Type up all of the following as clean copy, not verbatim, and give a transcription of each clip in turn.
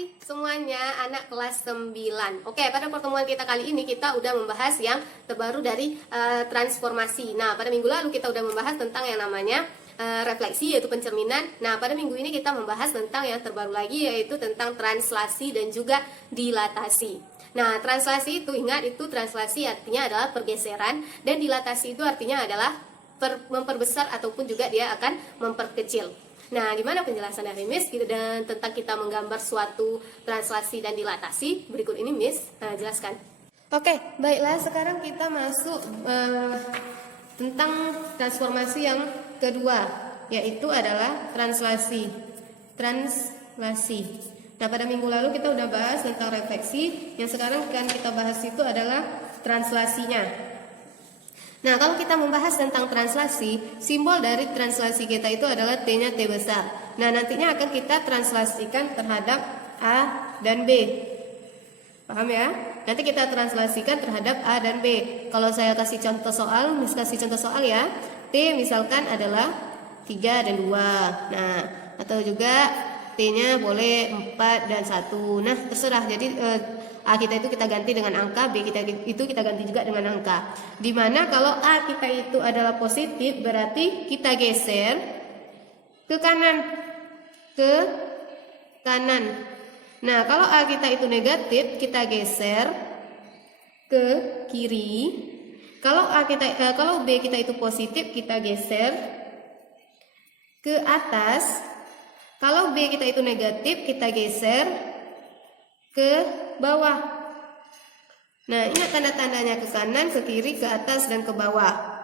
Hai semuanya, anak kelas 9. Oke, pada pertemuan kita kali ini kita udah membahas yang terbaru dari transformasi. Nah, pada minggu lalu kita udah membahas tentang yang namanya refleksi, yaitu pencerminan. Nah, pada minggu ini kita membahas tentang yang terbaru lagi, yaitu tentang translasi dan juga dilatasi. Nah, translasi itu, ingat, itu translasi artinya adalah pergeseran, dan dilatasi itu artinya adalah memperbesar ataupun juga dia akan memperkecil. Nah, gimana penjelasan dari Miss dan tentang kita menggambar suatu translasi dan dilatasi? Berikut ini Miss jelaskan. Oke, baiklah, sekarang kita masuk tentang transformasi yang kedua, yaitu adalah translasi. Nah, pada minggu lalu kita udah bahas tentang refleksi, yang sekarang akan kita bahas itu adalah translasinya. Nah, kalau kita membahas tentang translasi, simbol dari translasi kita itu adalah T-nya T besar. Nah, nantinya akan kita translasikan terhadap A dan B. Paham ya? Nanti kita translasikan terhadap A dan B. Kalau saya kasih contoh soal, ya. T misalkan adalah 3 dan 2. Nah, atau juga T-nya boleh 4 dan 1. Nah, terserah. Jadi A kita itu kita ganti dengan angka, B kita itu kita ganti juga dengan angka. Dimana kalau A kita itu adalah positif, berarti kita geser ke kanan. Nah, kalau A kita itu negatif, kita geser ke kiri. Kalau B kita itu positif, kita geser ke atas. Kalau B kita itu negatif, kita geser ke bawah. Nah, ini tanda-tandanya ke kanan, ke kiri, ke atas, dan ke bawah.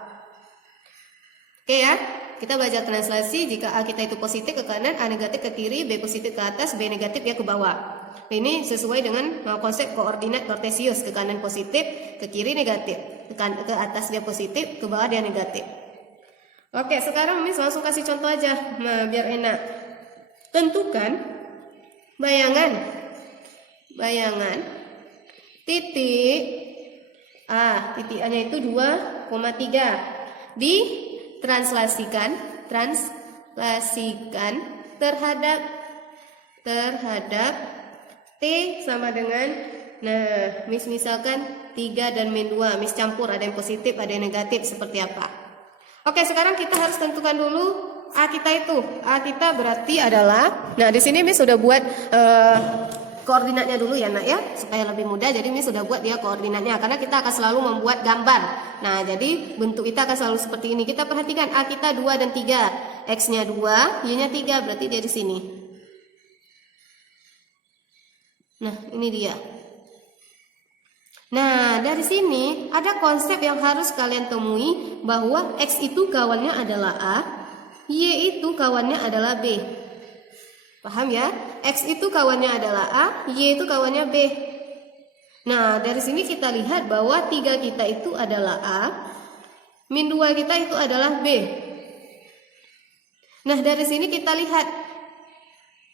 Oke ya, kita baca translasi. Jika A kita itu positif ke kanan, A negatif ke kiri, B positif ke atas, B negatif ya ke bawah. Ini sesuai dengan konsep koordinat kartesius, ke kanan positif, ke kiri negatif, ke atas dia positif, ke bawah dia negatif. Oke, sekarang Miss langsung kasih contoh aja, nah biar enak. Tentukan bayangan titik A, titik A nya itu 2,3 ditranslasikan terhadap T sama dengan, nah Miss misalkan 3 dan min 2, Miss campur, ada yang positif ada yang negatif, seperti apa. Oke, sekarang kita harus tentukan dulu A kita berarti adalah, nah di sini Miss sudah buat koordinatnya dulu ya nak ya, supaya lebih mudah. Jadi Miss sudah buat dia koordinatnya, karena kita akan selalu membuat gambar. Nah, jadi bentuk kita akan selalu seperti ini. Kita perhatikan A kita 2 dan 3, X-nya 2, Y-nya 3, berarti dia di sini. Nah, ini dia. Nah, dari sini ada konsep yang harus kalian temui, bahwa X itu kawannya adalah A, Y itu kawannya adalah B. Paham ya? X itu kawannya adalah A, Y itu kawannya B. Nah, dari sini kita lihat bahwa 3 kita itu adalah A, min 2 kita itu adalah B. Nah, dari sini kita lihat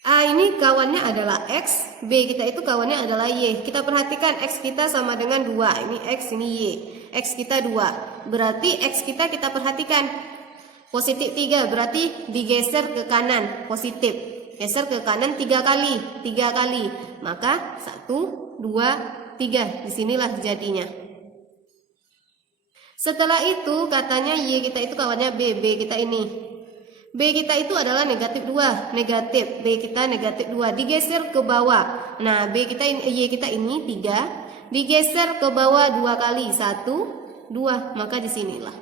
A ini kawannya adalah X, B kita itu kawannya adalah Y. Kita perhatikan X kita sama dengan 2. Ini X, ini Y. X kita 2. Berarti X kita perhatikan positif 3, berarti digeser ke kanan, positif. Geser ke kanan 3 kali. Maka 1, 2, 3. Disinilah jadinya. Setelah itu katanya Y kita itu kawannya B, B kita ini. B kita itu adalah negatif 2, negatif. B kita negatif 2, digeser ke bawah. Nah, Y kita ini 3, digeser ke bawah 2 kali. 1, 2, maka disinilah.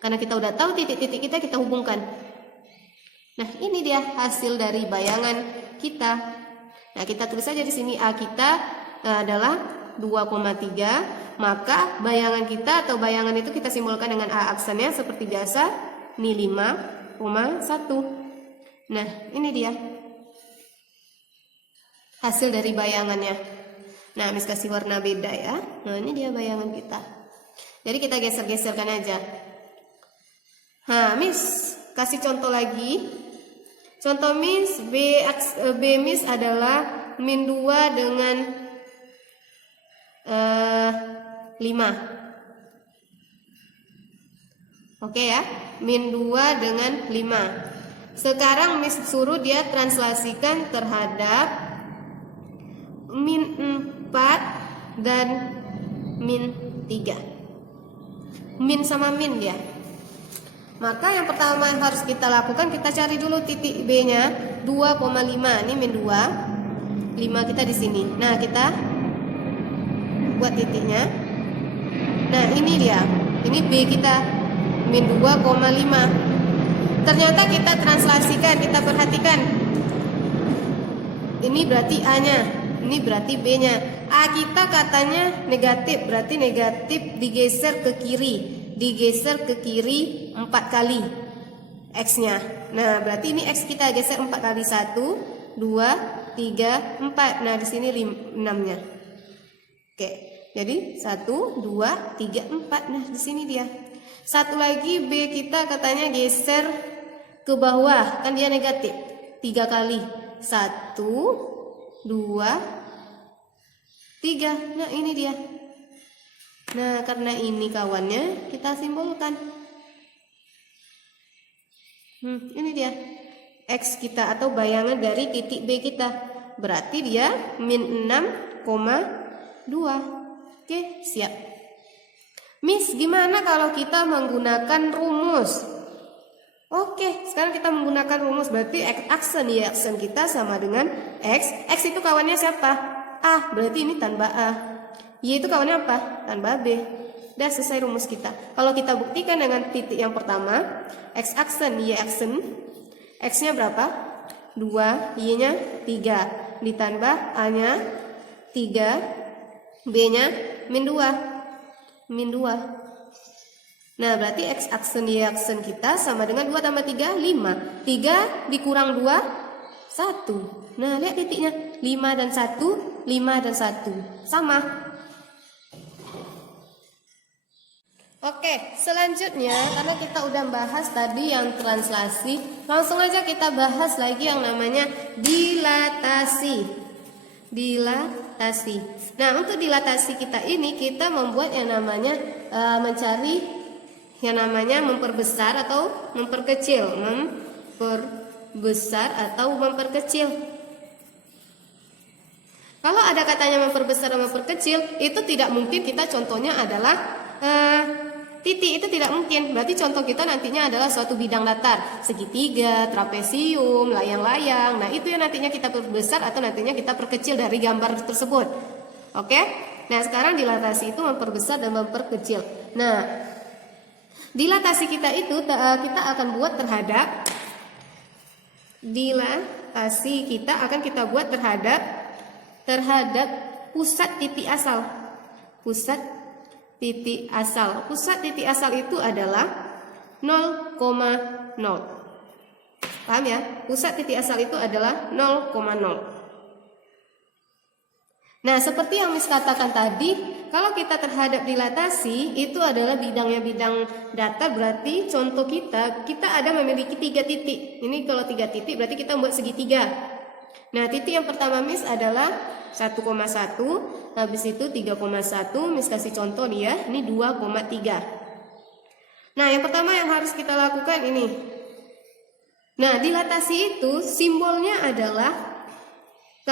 Karena kita udah tahu titik-titik kita hubungkan. Nah, ini dia hasil dari bayangan kita. Nah, kita tulis saja di sini A kita adalah 2,3, maka bayangan kita atau bayangan itu kita simbolkan dengan A aksennya seperti biasa, ini 5,1. Nah, ini dia hasil dari bayangannya. Nah, Miss kasih warna beda ya. Nah, ini dia bayangan kita. Jadi kita geser-geserkan aja. Nah, Miss kasih contoh lagi. Contoh Miss, B Miss adalah min 2 dengan 5. Oke ya, min 2 dengan 5. Sekarang Miss suruh dia translasikan terhadap dan min 3. Min sama min dia. Maka yang pertama yang harus kita lakukan, kita cari dulu titik B-nya 2,5. Ini min 2. 5 kita di sini. Nah, kita buat titiknya. Nah, ini dia. Ini B kita min 2,5. Ternyata kita translasikan, kita perhatikan. Ini berarti A-nya, ini berarti B-nya. A kita katanya negatif, berarti negatif digeser ke kiri. Digeser ke kiri 4 kali X-nya. Nah, berarti ini X kita geser 4 kali. 1, 2, 3, 4. Nah, di sini 6-nya. Oke. Jadi 1, 2, 3, 4. Nah, di sini dia. Satu lagi B kita katanya geser ke bawah, kan dia negatif 3 kali. 1, 2, 3. Nah, ini dia. Nah, karena ini kawannya, kita simbolkan. Ini dia X kita atau bayangan dari titik B kita. Berarti dia min 6,2. Oke, siap. Miss, gimana kalau kita menggunakan rumus? Oke, sekarang kita menggunakan rumus. Berarti aksen ya, aksen kita sama dengan X. X itu kawannya siapa? A, berarti ini tanpa A. Y itu kawannya apa? Tanpa B. Udah selesai rumus kita. Kalau kita buktikan dengan titik yang pertama, X aksen, Y aksen. X-nya berapa? 2, Y-nya 3. Ditambah A-nya 3, B-nya min 2. Min 2. Nah, berarti X aksen Y aksen kita sama dengan 2 tambah 3, 5. 3 dikurang 2, 1. Nah, lihat titiknya. 5 dan 1, 5 dan 1. Sama. Oke, selanjutnya karena kita udah bahas tadi yang translasi, langsung aja kita bahas lagi yang namanya dilatasi. Dilatasi. Nah, untuk dilatasi kita ini kita membuat yang namanya mencari yang namanya memperbesar atau memperkecil. Memperbesar atau memperkecil. Kalau ada katanya memperbesar dan memperkecil, itu tidak mungkin kita contohnya adalah titik, itu tidak mungkin. Berarti contoh kita nantinya adalah suatu bidang datar, segitiga, trapesium, layang-layang. Nah, itu yang nantinya kita perbesar atau nantinya kita perkecil dari gambar tersebut. Oke? Nah, sekarang dilatasi itu memperbesar dan memperkecil. Nah, dilatasi kita itu kita akan buat terhadap dilatasi kita akan kita buat terhadap pusat titik asal. Pusat titik asal. Pusat titik asal itu adalah 0,0. Paham ya? Pusat titik asal itu adalah 0,0. Nah, seperti yang Miss katakan tadi, kalau kita terhadap dilatasi itu adalah bidangnya bidang datar, berarti contoh kita ada memiliki 3 titik. Ini kalau 3 titik berarti kita membuat segitiga. Nah, titik yang pertama Miss adalah 1,1, habis itu 3,1, Miss kasih contoh nih ya, ini 2,3. Nah, yang pertama yang harus kita lakukan ini. Nah, dilatasi itu simbolnya adalah K.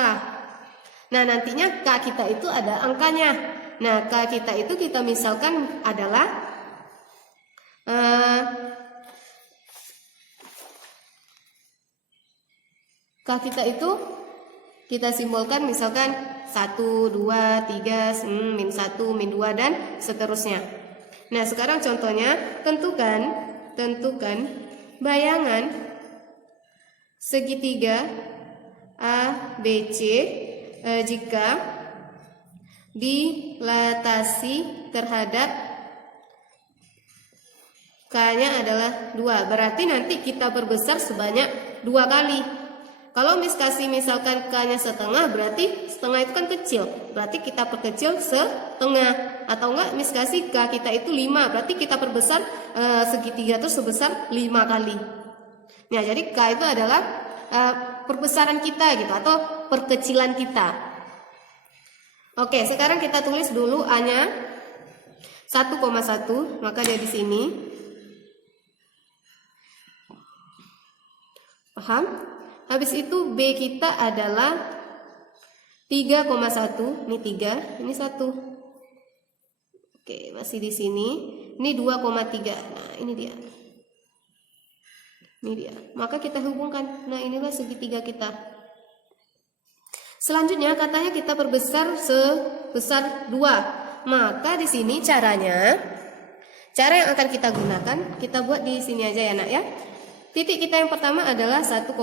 Nah, nantinya K kita itu ada angkanya. Nah, K kita itu kita misalkan adalah K kita itu kita simbolkan misalkan 1, 2, 3, min 1, min 2 dan seterusnya. Nah, sekarang contohnya tentukan bayangan segitiga ABC jika dilatasi terhadap K-nya adalah 2. Berarti nanti kita perbesar sebanyak 2 kali. Kalau Miss kasih misalkan K-nya setengah, berarti setengah itu kan kecil. Berarti kita perkecil setengah. Atau enggak Miss kasih K kita itu 5, berarti kita perbesar segitiga itu sebesar 5 kali. Nah, jadi K itu adalah perbesaran kita gitu atau perkecilan kita. Oke, sekarang kita tulis dulu A-nya 1,1, maka dia di sini. Paham? Habis itu B kita adalah 3,1, ini 3, ini 1. Oke, masih di sini. Ini 2,3. Nah, ini dia. Ini dia. Maka kita hubungkan. Nah, inilah segitiga kita. Selanjutnya katanya kita perbesar sebesar 2. Maka di sini cara yang akan kita gunakan, kita buat di sini aja ya, Nak ya. Titik kita yang pertama adalah 1,1.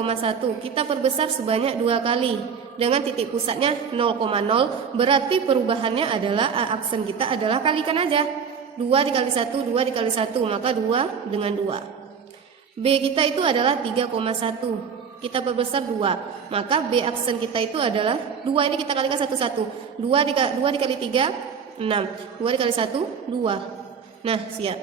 Kita perbesar sebanyak 2 kali. Dengan titik pusatnya 0,0. Berarti perubahannya adalah aksen kita adalah kalikan aja. 2 dikali 1, 2 dikali 1. Maka 2 dengan 2. B kita itu adalah 3,1. Kita perbesar 2. Maka B aksen kita itu adalah 2. Ini kita kalikan 1, 1. 2 dikali 3, 6. 2 dikali 1, 2. Nah, siap.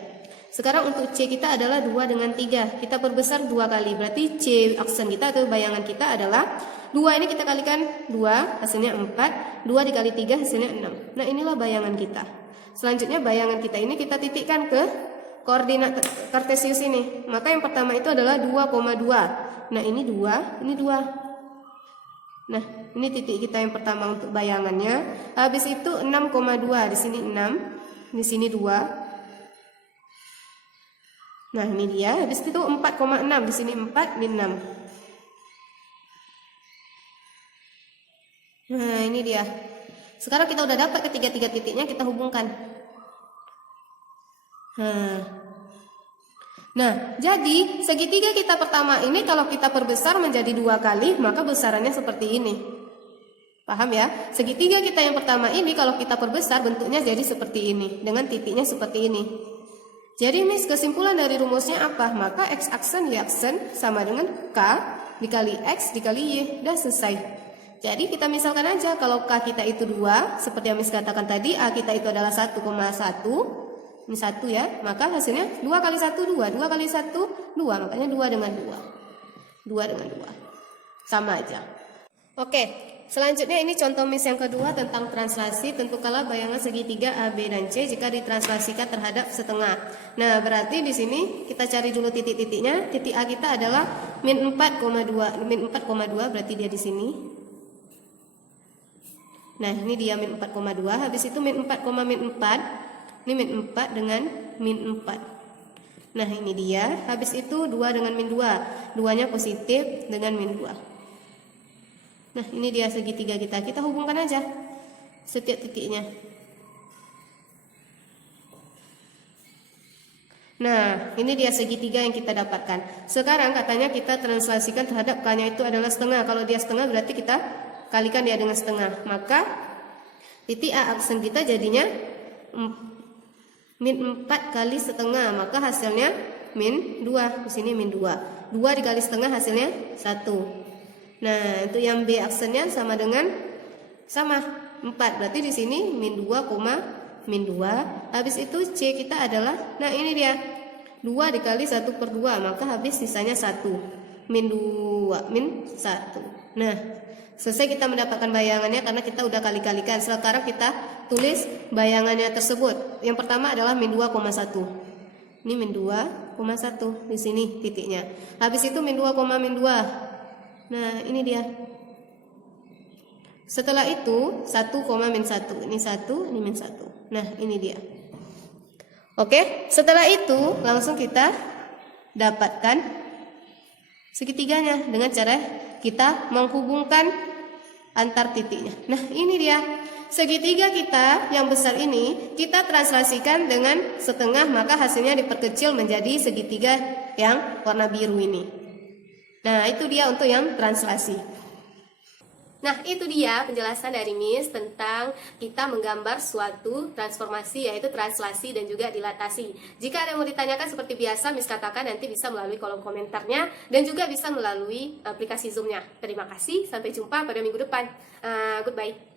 Sekarang untuk C kita adalah 2 dengan 3. Kita perbesar 2 kali. Berarti C aksen kita atau bayangan kita adalah 2 ini kita kalikan 2, hasilnya 4. 2 dikali 3 hasilnya 6. Nah, inilah bayangan kita. Selanjutnya bayangan kita ini kita titikkan ke koordinat kartesius ini. Maka yang pertama itu adalah 2,2. Nah, ini 2, ini 2. Nah, ini titik kita yang pertama untuk bayangannya. Habis itu 6,2. Di sini 6, di sini 2. Nah, ini dia. Habis itu 4,6. Di sini 4, ini 6. Nah, ini dia. Sekarang kita udah dapat ketiga-tiga titiknya, kita hubungkan. Nah, jadi segitiga kita pertama ini kalau kita perbesar menjadi 2 kali, maka besarannya seperti ini. Paham ya? Segitiga kita yang pertama ini kalau kita perbesar bentuknya jadi seperti ini, dengan titiknya seperti ini. Jadi Miss, kesimpulan dari rumusnya apa? Maka X aksen Y aksen sama dengan K dikali X dikali Y. Udah selesai. Jadi kita misalkan aja kalau K kita itu 2, seperti yang Miss katakan tadi, A kita itu adalah 1,1. Ini 1 ya. Maka hasilnya 2 kali 1, 2. 2 kali 1, 2. Makanya 2 dengan 2. 2 dengan 2. Sama aja. Oke. Selanjutnya ini contoh Miss yang kedua tentang translasi. Tentukanlah bayangan segitiga A, B, dan C jika ditranslasikan terhadap setengah. Nah, berarti di sini kita cari dulu titik-titiknya. Titik A kita adalah min 4,2. Min 4,2 berarti dia di sini. Nah, ini dia min 4,2. Habis itu min 4, min 4. Ini min 4 dengan min 4. Nah, ini dia. Habis itu 2 dengan min 2. 2-nya positif dengan min 2. Nah, ini dia segitiga kita. Kita hubungkan aja setiap titiknya. Nah, ini dia segitiga yang kita dapatkan. Sekarang katanya kita translasikan terhadap K-nya itu adalah setengah. Kalau dia setengah berarti kita kalikan dia dengan setengah. Maka titik A aksen kita jadinya min 4 kali setengah. Maka hasilnya min 2. Di sini min 2. 2 dikali setengah hasilnya 1. Nah, itu yang B aksennya sama dengan 4. Berarti di sini min 2, min 2. Habis itu C kita adalah, nah ini dia. 2 dikali 1/2, maka habis sisanya 1. Min 2, min 1. Nah, selesai kita mendapatkan bayangannya karena kita udah kali-kalikan. Sekarang kita tulis bayangannya tersebut. Yang pertama adalah min 2,1. Ini min 2,1 di sini titiknya. Habis itu min 2, min 2. Nah, ini dia. Setelah itu 1, min 1. Ini 1, ini min 1. Nah, ini dia. Oke, setelah itu langsung kita dapatkan segitiganya dengan cara kita menghubungkan antar titiknya. Nah, ini dia. Segitiga kita yang besar ini kita translasikan dengan setengah, maka hasilnya diperkecil menjadi segitiga yang warna biru ini. Nah, itu dia untuk yang translasi. Nah, itu dia penjelasan dari Miss tentang kita menggambar suatu transformasi, yaitu translasi dan juga dilatasi. Jika ada yang mau ditanyakan seperti biasa, Miss katakan nanti bisa melalui kolom komentarnya dan juga bisa melalui aplikasi Zoom-nya. Terima kasih, sampai jumpa pada minggu depan. Goodbye.